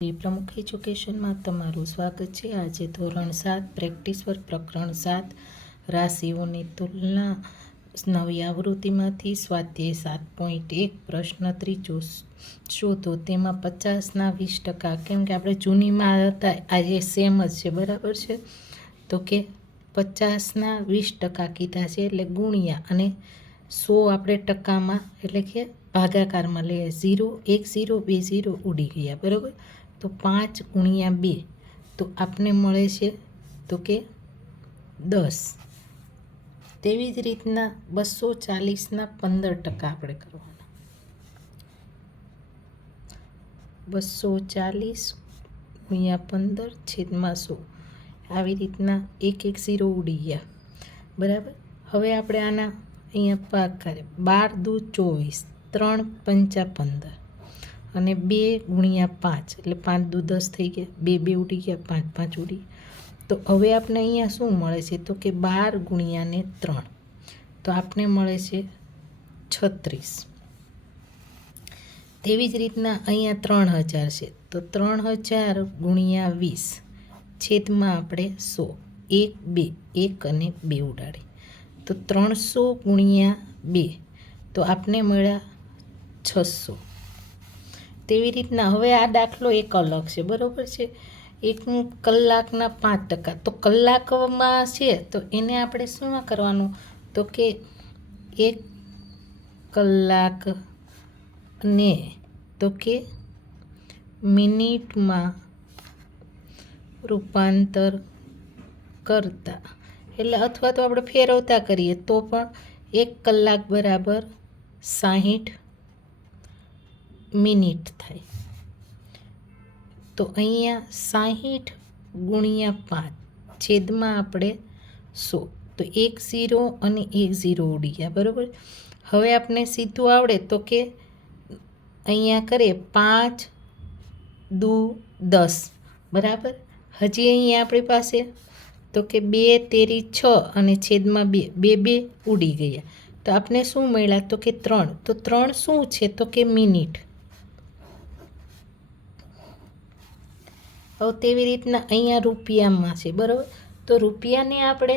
પ્રમુખ એજ્યુકેશનમાં તમારું સ્વાગત છે। આજે ધોરણ 7 પ્રેક્ટિસ વર્ક પ્રકરણ 7 રાશિઓની તુલના નવી આવૃત્તિમાંથી સ્વાધ્યાય 7.1 પ્રશ્ન ત્રીજો શોધો। તેમાં 50ના 20%, કેમ કે આપણે જૂનીમાં હતા આજે સેમ જ છે, બરાબર છે। તો કે 50ના 20% કીધા છે, એટલે ગુણ્યા અને 100 આપણે ટકામાં એટલે કે ભાગાકારમાં લઈએ। 0 1 0 2 0 ઉડી ગયા, બરાબર। તો 5 ગુણ્યા 2 તો આપને મળે છે તો કે 10। તેવી જ રીતના 240ના 15% આપણે કરવાના। 240 ગુણ્યા 15 છેદમાં 100, આવી રીતના 1 1 0 ઉડી ગયા, બરાબર। હવે આપણે આના અહીંયા ભાગ કરીએ। 12 દુ 24, 3 પંચા 15 અને 2 ગુણ્યા 5 એટલે 5 દુ 10 થઈ ગયા, 2 2 ઉડી ગયા, 5 5 ઉડી। તો હવે આપણે અહીંયા શું મળે છે તો કે 12 ગુણ્યા ને 3 તો આપને મળે છે 36। તેવી જ રીતના અહીંયા 3000 છે, તો 3000 ગુણ્યા 20 છેદમાં આપણે 100, 1 2 1 અને 2 ઉડાડી, તો 300 ગુણ્યા 2 તો આપને મળ્યા 600। તેવી રીતના હવે આ દાખલો એક અલગ છે, બરાબર છે। એક કલાકના 5%, તો કલાકમાં છે તો એને આપણે શું કરવાનું તો કે 1 કલાક ને તો કે મિનિટમાં રૂપાંતર કરતા, એટલે અથવા તો આપણે ફેરવતા કરીએ તો પણ 1 કલાક બરાબર 60 મિનિટ થાય। તો અહીંયા 60 ગુણ્યા 5 છેદમાં આપણે 100, તો 1 0 અને 1 0 ઉડી ગયા, બરાબર। હવે આપણે સીધું આવડે તો કે અહીંયા કરીએ 5 દુ 10, બરાબર। હજી અહીંયા આપણી પાસે તો કે 2 તેરી 6 અને છેદમાં 2 2 2 ઉડી ગયા, તો આપણે શું મળ્યા તો કે 3, તો 3 શું છે તો કે મિનિટ। હવે તેવી રીતના અહીંયા રૂપિયામાં છે, બરાબર। તો રૂપિયાને આપણે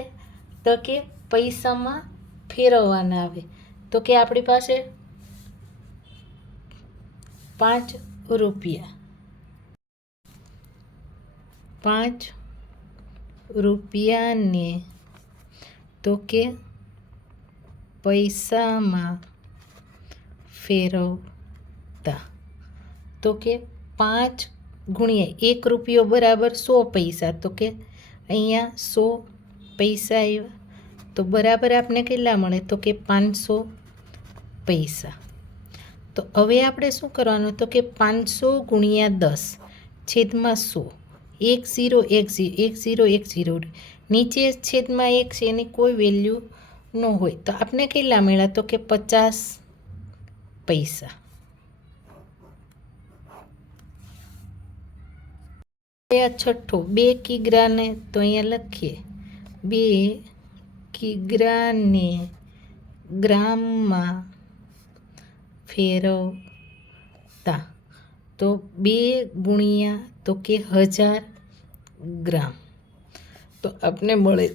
તો કે પૈસામાં ફેરવવાના આવે, તો કે આપણી પાસે 5 રૂપિયા, 5 રૂપિયાને તો કે પૈસામાં ફેરવતા, તો કે 5 ગુણ્યા 1 રૂપિયો બરાબર 100 પૈસા, તો કે અહીંયા 100 પૈસા આવ્યા, તો બરાબર આપને કેટલા મળે તો કે 500 પૈસા। તો હવે આપણે શું કરવાનું તો કે 500 ગુણ્યા 10 છેદમાં 100, 1 0 1 0 1 0 1 0, નીચે છેદમાં 1 છે એની કોઈ વેલ્યુ ન હોય, તો આપણે કેટલા મળ્યા તો કે 50 પૈસા। આ છઠ્ઠો 2 કિગ્રાને તો અહીંયા લખીએ 2 કિગ્રાને ગ્રામમાં ફેરવતા, તો 2 ગુણ્યા તો કે 1000 ગ્રામ, તો આપને મળે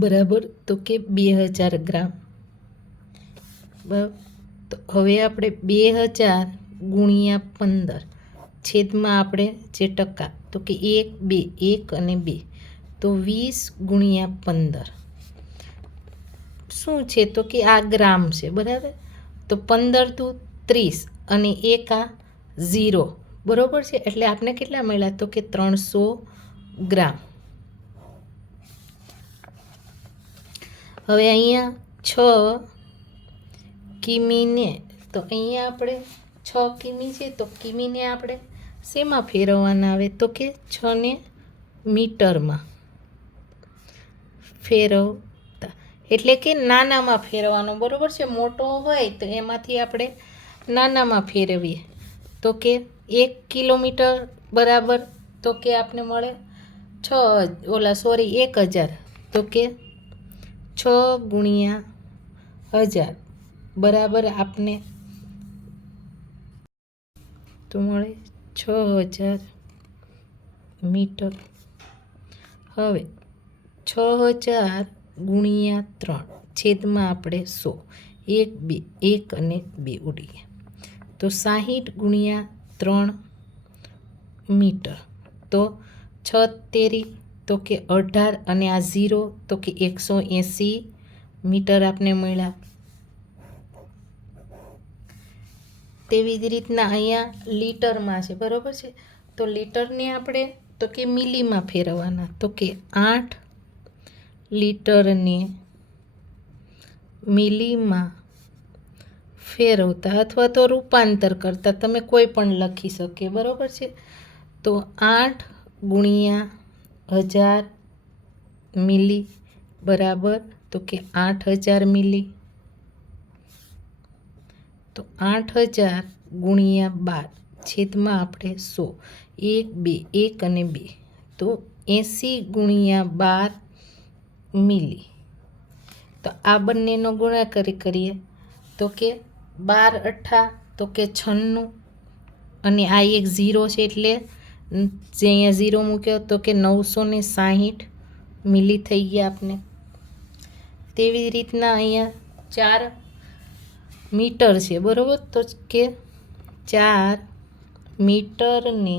બરાબર તો કે 2000 ગ્રામ, બરાબર। તો હવે આપણે 2000 ગુણ્યા 15 છેદમાં આપણે જે ટકા તો કે 1 2 1 અને 2, તો 20 ગુણ્યા 15 શું છે તો કે આ ગ્રામ છે, બરાબર। તો 15 દુ 30 અને 1 આ 0, બરાબર છે, એટલે આપણે કેટલા મળ્યા તો કે 300 ગ્રામ। હવે અહીંયા 6 કિમીને તો અહીંયા આપણે 6 કિમી છે, તો કિમીને આપણે શેમાં ફેરવવાના આવે તો કે 6 ને મીટરમાં ફેરવતા, એટલે કે નાનામાં ફેરવવાનો, બરાબર છે। મોટો હોય તો એમાંથી આપણે નાનામાં ફેરવીએ, તો કે 1 કિલોમીટર બરાબર તો કે આપને મળે 1000, તો કે 6 ગુણ્યા 1000 બરાબર આપને તો મળે 6000 મીટર. હવે 6000 ગુણ્યા 3 છેદમાં આપણે 100. 1 2 1 અને 2 ઉડી ગયા. તો 60 ગુણ્યા 3 મીટર. તો 6 તેરી તો કે 18 અને આ 0 તો કે 180 મીટર આપને મળ્યા. તેવી જ રીતના અહીંયા લીટરમાં છે, બરાબર છે. તો લીટરને આપણે તો કે મિલીમાં ફેરવવાના. તો કે 8 લીટરને મિલીમાં ફેરવતા અથવા તો રૂપાંતર કરતા તમે કોઈ પણ લખી શકે, બરાબર છે. તો 8 ગુણ્યા 1000 મિલી બરાબર તો કે 8000 મિલી. તો 8000 ગુણ્યા 12 છેદમાં આપણે 100. 1 2 1 અને 2 તો 80 ગુણ્યા 12 મિલી. તો આ બંનેનો ગુણાકાર કરીએ તો કે 12 8 તો કે 96 અને આ એક 0 છે એટલે જે અહીંયા 0 મૂક્યો તો કે 960 મિલી થઈ ગયા આપને. તેવી જ રીતના અહીંયા 4 મીટર છે, બરાબર. તો કે 4 મીટરને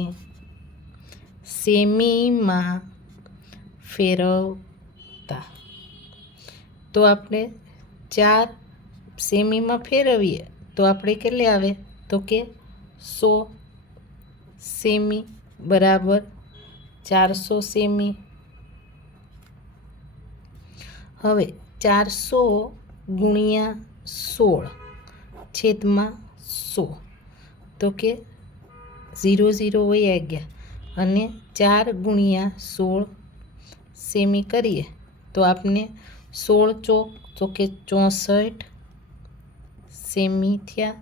સેમીમાં ફેરવતા. તો આપણે 4 સેમીમાં ફેરવીએ તો આપણે કેટલે આવે તો કે 100 સેમી બરાબર 400 સેમી. હવે 400 ગુણ્યા 16 છેદમાં 100 તો કે 0 0 વયા ગયા અને 4 ગુણ્યા 16 સેમી કરીએ તો આપને 16 ચોક તો કે 64 સેમી થયા.